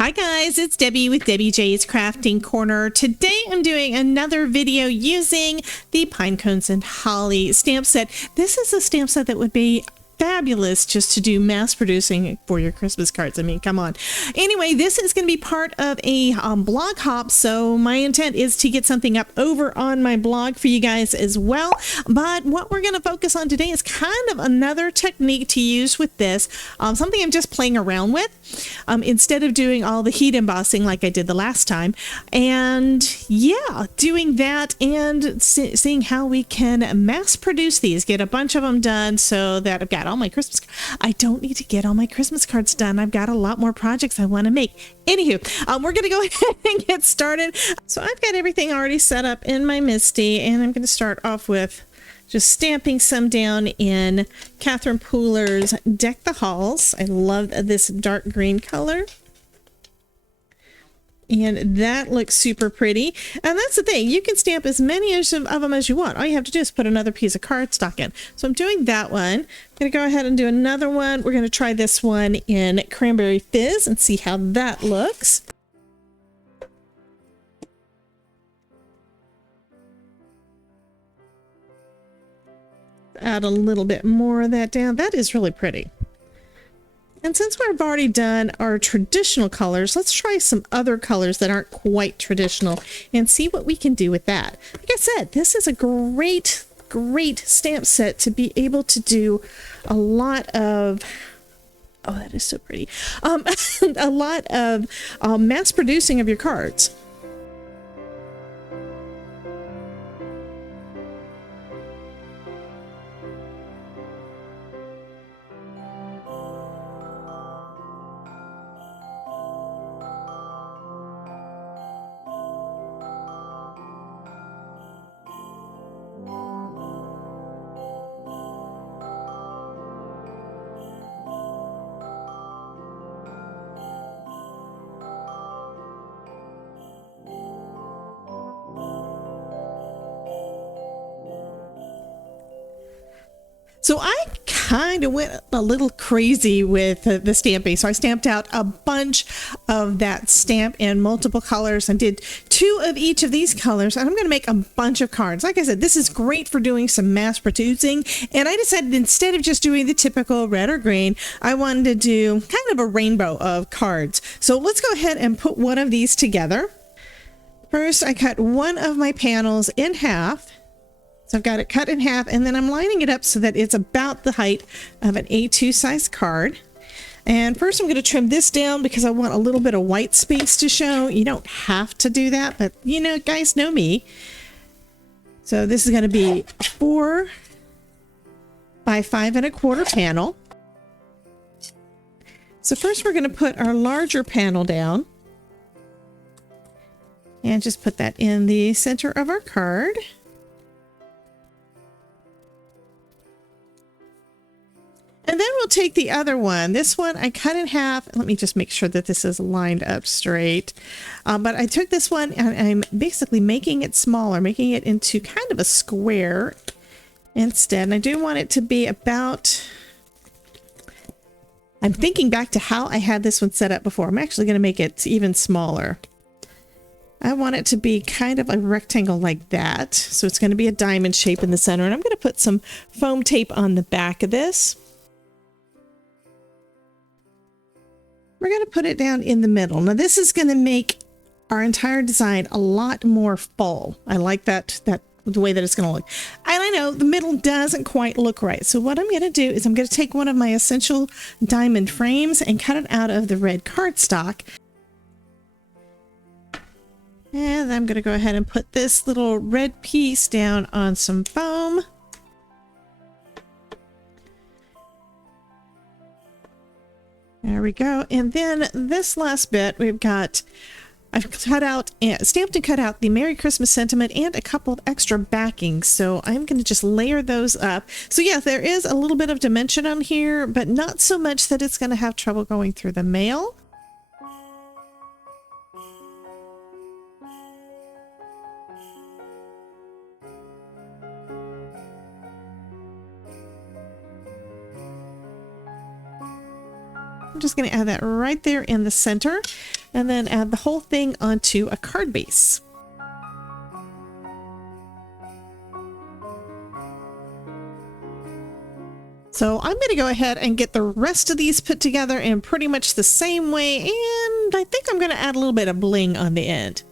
Hi guys, it's Debbie with Debbie J's Crafting Corner. Today I'm doing another video using the Pine Cones and Holly stamp set. This is a stamp set that would be fabulous just to do mass producing for your Christmas cards. I mean, come on. Anyway, this is going to be part of a blog hop, so my intent is to get something up over on my blog for you guys as well. But what we're going to focus on today is kind of another technique to use with this, something I'm just playing around with instead of doing all the heat embossing like I did the last time. And yeah, doing that and seeing how we can mass produce these, get a bunch of them done so that I've got all my Christmas. I don't need to get all my Christmas cards done. I've got a lot more projects I want to make. Anywho, we're going to go ahead and get started. So I've got everything already set up in my MISTI, and I'm going to start off with just stamping some down in Catherine Pooler's Deck the Halls. I love this dark green color. And that looks super pretty. And that's the thing. You can stamp as many of them as you want. All you have to do is put another piece of cardstock in. So I'm doing that one. I'm going to go ahead and do another one. We're going to try this one in Cranberry Fizz and see how that looks. Add a little bit more of that down. That is really pretty. And since we've already done our traditional colors, let's try some other colors that aren't quite traditional and see what we can do with that. Like I said, this is a great stamp set to be able to do a lot of, oh, that is so pretty, a lot of mass producing of your cards. So I kind of went a little crazy with the stamping. So I stamped out a bunch of that stamp in multiple colors and did 2 of each of these colors. And I'm going to make a bunch of cards. Like I said, this is great for doing some mass producing. And I decided instead of just doing the typical red or green, I wanted to do kind of a rainbow of cards. So let's go ahead and put one of these together. First, I cut one of my panels in half. So I've got it cut in half, and then I'm lining it up so that it's about the height of an A2 size card. And first I'm going to trim this down because I want a little bit of white space to show. You don't have to do that, but you know, guys know me. So this is going to be 4 by 5 1/4 panel. So first we're going to put our larger panel down and just put that in the center of our card. And then we'll take the other one. This one I cut in half. Let me just make sure that this is lined up straight. But I took this one and I'm basically making it smaller, making it into kind of a square instead. And I do want it to be about, I'm thinking back to how I had this one set up before. I'm actually going to make it even smaller. I want it to be kind of a rectangle like that. So it's going to be a diamond shape in the center. And I'm going to put some foam tape on the back of this. We're going to put it down in the middle. Now this is going to make our entire design a lot more full. I like that the way that it's going to look. And I know the middle doesn't quite look right. So what I'm going to do is I'm going to take one of my essential diamond frames and cut it out of the red cardstock. And I'm going to go ahead and put this little red piece down on some foam. There we go. And then this last bit, I've cut out, stamped and cut out the Merry Christmas sentiment and a couple of extra backings. So I'm going to just layer those up. So yeah, there is a little bit of dimension on here, but not so much that it's going to have trouble going through the mail. I'm just going to add that right there in the center. and then add the whole thing onto a card base. So I'm going to go ahead and get the rest of these put together in pretty much the same way, and I think I'm going to add a little bit of bling on the end.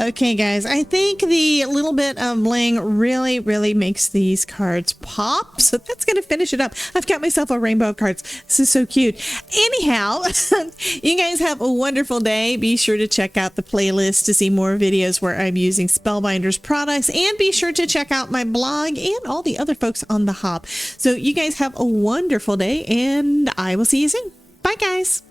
Okay, guys, I think the little bit of bling really makes these cards pop. So that's going to finish it up. I've got myself a rainbow of cards. This is so cute. Anyhow, you guys have a wonderful day. Be sure to check out the playlist to see more videos where I'm using Spellbinders products, and be sure to check out my blog and all the other folks on the hop. So you guys have a wonderful day, and I will see you soon. Bye, guys.